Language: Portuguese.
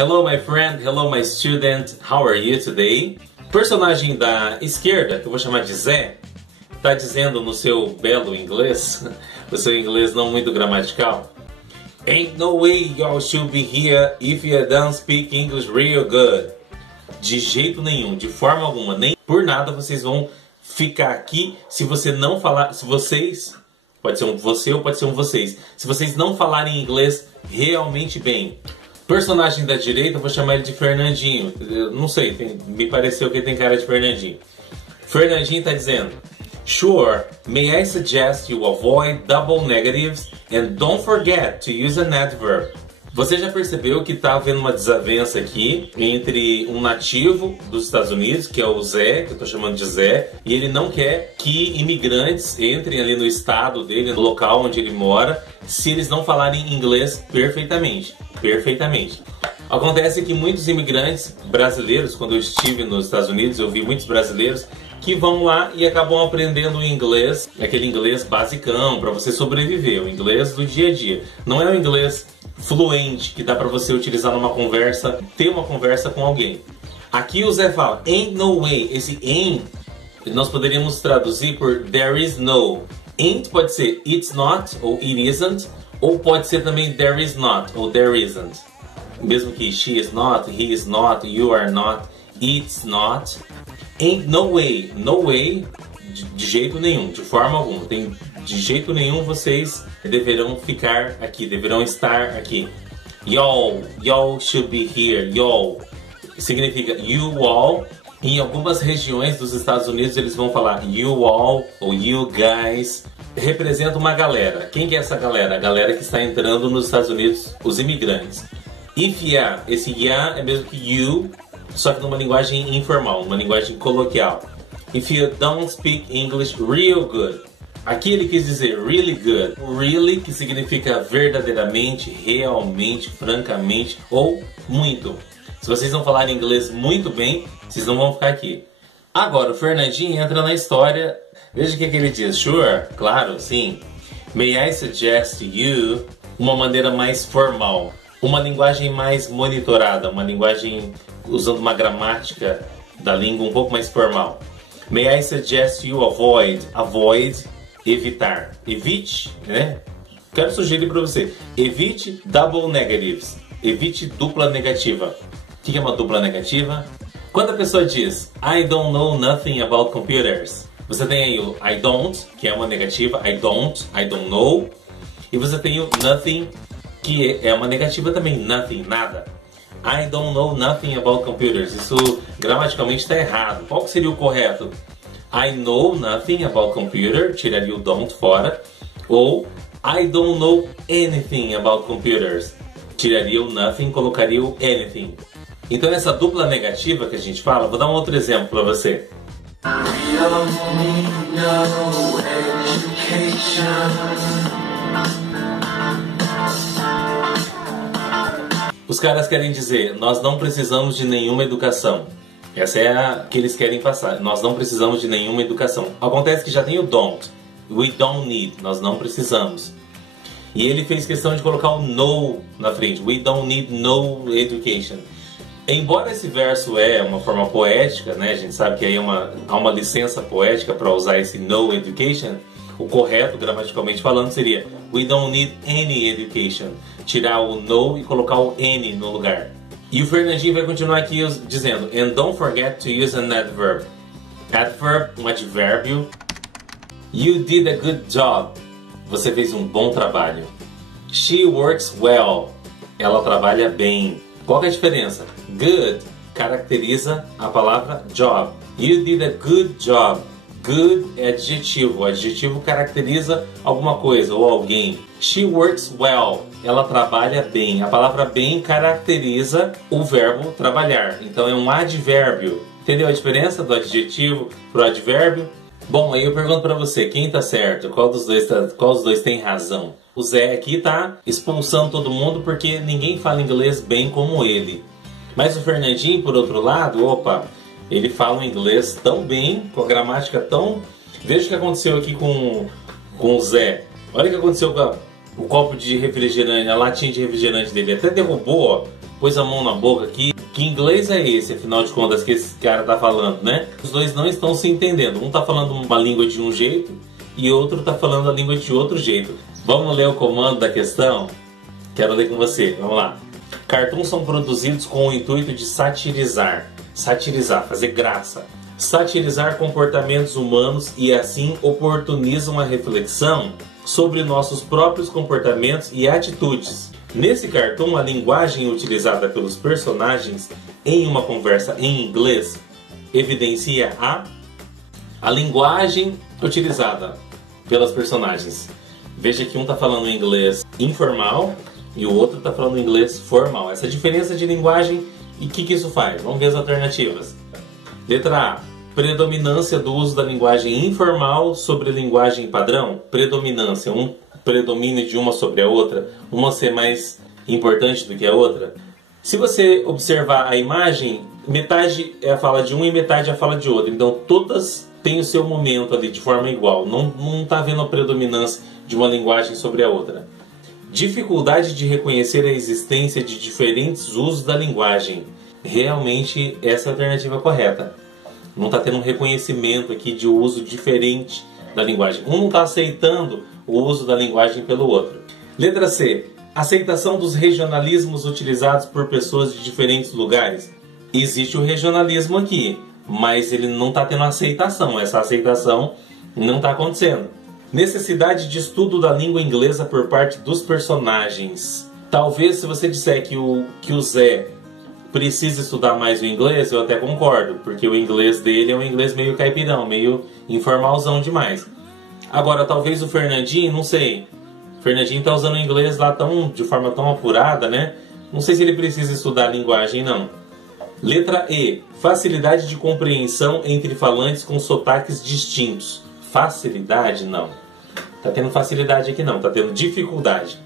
Hello my friend, hello my student, how are you today? O personagem da esquerda, que eu vou chamar de Zé, está dizendo no seu belo inglês, o seu inglês não muito gramatical, Ain't no way y'all should be here if you don't speak English real good. De jeito nenhum, de forma alguma, nem por nada vocês vão ficar aqui se você não falar, se vocês, pode ser um você ou pode ser um vocês, se vocês não falarem inglês realmente bem. Personagem da direita, eu vou chamar ele de Fernandinho. Eu não sei, me pareceu que ele tem cara de Fernandinho. Fernandinho está dizendo: Sure, may I suggest you avoid double negatives and don't forget to use an adverb. Você já percebeu que está havendo uma desavença aqui entre um nativo dos Estados Unidos, que é o Zé, que eu estou chamando de Zé, e ele não quer que imigrantes entrem ali no estado dele, no local onde ele mora, se eles não falarem inglês perfeitamente. Perfeitamente. Acontece que muitos imigrantes brasileiros, quando eu estive nos Estados Unidos, eu vi muitos brasileiros que vão lá e acabam aprendendo o inglês, aquele inglês basicão, para você sobreviver, o inglês do dia a dia. Não é o inglês fluente que dá para você utilizar numa conversa, ter uma conversa com alguém. Aqui o Zé fala, ain't no way. Esse ain't, nós poderíamos traduzir por there is no. Ain't pode ser it's not ou it isn't, ou pode ser também there is not ou there isn't. Mesmo que she is not, he is not, you are not, it's not. Ain't no way. No way, de jeito nenhum, de forma alguma. De jeito nenhum vocês deverão ficar aqui, deverão estar aqui. Y'all should be here. Y'all significa you all. Em algumas regiões dos Estados Unidos eles vão falar you all ou you guys. Representa uma galera. Quem que é essa galera? A galera que está entrando nos Estados Unidos, os imigrantes. If ya, esse ya é mesmo que you, só que numa linguagem informal, numa linguagem coloquial. If you don't speak English real good. Aqui ele quis dizer really good. Really, que significa verdadeiramente, realmente, francamente ou muito. Se vocês não falarem inglês muito bem, vocês não vão ficar aqui. Agora o Fernandinho entra na história. Veja o que ele diz. Sure, claro, sim. May I suggest you uma maneira mais formal. Uma linguagem mais monitorada. Uma linguagem usando uma gramática da língua um pouco mais formal. May I suggest you avoid. Avoid, evitar. Evite, né? Quero sugerir para você. Evite double negatives. Evite dupla negativa. O que é uma dupla negativa? Quando a pessoa diz I don't know nothing about computers, você tem aí o I don't, que é uma negativa. I don't know. E você tem o nothing, que é uma negativa também. Nothing, nada. I don't know nothing about computers. Isso gramaticalmente está errado. Qual que seria o correto? I know nothing about computer, tiraria o don't fora. Ou I don't know anything about computers, tiraria o nothing, colocaria o anything. Então essa dupla negativa que a gente fala, vou dar um outro exemplo para você. Os caras querem dizer, nós não precisamos de nenhuma educação. Essa é a que eles querem passar. Nós não precisamos de nenhuma educação. Acontece que já tem o don't. We don't need. Nós não precisamos. E ele fez questão de colocar o no na frente. We don't need no education. Embora esse verso é uma forma poética, né? A gente sabe que aí há uma licença poética para usar esse no education. O correto, gramaticalmente falando, seria we don't need any education. Tirar o no e colocar o any no lugar. E o Fernandinho vai continuar aqui dizendo and don't forget to use an adverb. Adverb, um advérbio. You did a good job. Você fez um bom trabalho. She works well. Ela trabalha bem. Qual que é a diferença? Good caracteriza a palavra job. You did a good job. Good é adjetivo. O adjetivo caracteriza alguma coisa ou alguém. She works well. Ela trabalha bem. A palavra bem caracteriza o verbo trabalhar. Então é um advérbio. Entendeu a diferença do adjetivo para o advérbio? Bom, aí eu pergunto para você, quem está certo? Qual dos dois tem razão? O Zé aqui está expulsando todo mundo porque ninguém fala inglês bem como ele. Mas o Fernandinho, por outro lado, opa, ele fala um inglês tão bem, com a gramática tão... Veja o que aconteceu aqui com o Zé. Olha o que aconteceu com o copo de refrigerante, a latinha de refrigerante dele. Até derrubou, ó. pôs a mão na boca aqui. Que inglês é esse, afinal de contas, que esse cara tá falando, né? Os dois não estão se entendendo. Um tá falando uma língua de um jeito e outro tá falando a língua de outro jeito. Vamos ler o comando da questão? Quero ler com você. Vamos lá. Cartoons são produzidos com o intuito de satirizar. Satirizar, fazer graça. Satirizar comportamentos humanos e assim oportunizam a reflexão sobre nossos próprios comportamentos e atitudes. Nesse cartoon, a linguagem utilizada pelos personagens em uma conversa em inglês evidencia a linguagem utilizada pelas personagens. Veja que um está falando inglês informal e o outro está falando inglês formal. Essa diferença de linguagem, e o que isso faz? Vamos ver as alternativas. Letra A. Predominância do uso da linguagem informal sobre a linguagem padrão. Predominância, um predomínio de uma sobre a outra, uma ser mais importante do que a outra. Se você observar a imagem, metade é a fala de um e metade é a fala de outro. Então todas têm o seu momento ali de forma igual. Não está havendo a predominância de uma linguagem sobre a outra. Dificuldade de reconhecer a existência de diferentes usos da linguagem. Realmente essa é a alternativa correta. Não está tendo um reconhecimento aqui de uso diferente da linguagem. Um não está aceitando o uso da linguagem pelo outro. Letra C. Aceitação dos regionalismos utilizados por pessoas de diferentes lugares. Existe o regionalismo aqui, mas ele não está tendo aceitação. Essa aceitação não está acontecendo. Necessidade de estudo da língua inglesa por parte dos personagens. Talvez se você disser que o Zé precisa estudar mais o inglês, eu até concordo, porque o inglês dele é um inglês meio caipirão, meio informalzão demais. Agora, talvez o Fernandinho, não sei. O Fernandinho tá usando o inglês lá de forma tão apurada, né? Não sei se ele precisa estudar a linguagem, não. Letra E. Facilidade de compreensão entre falantes com sotaques distintos. Facilidade, não. Tá tendo facilidade aqui não, tá tendo dificuldade.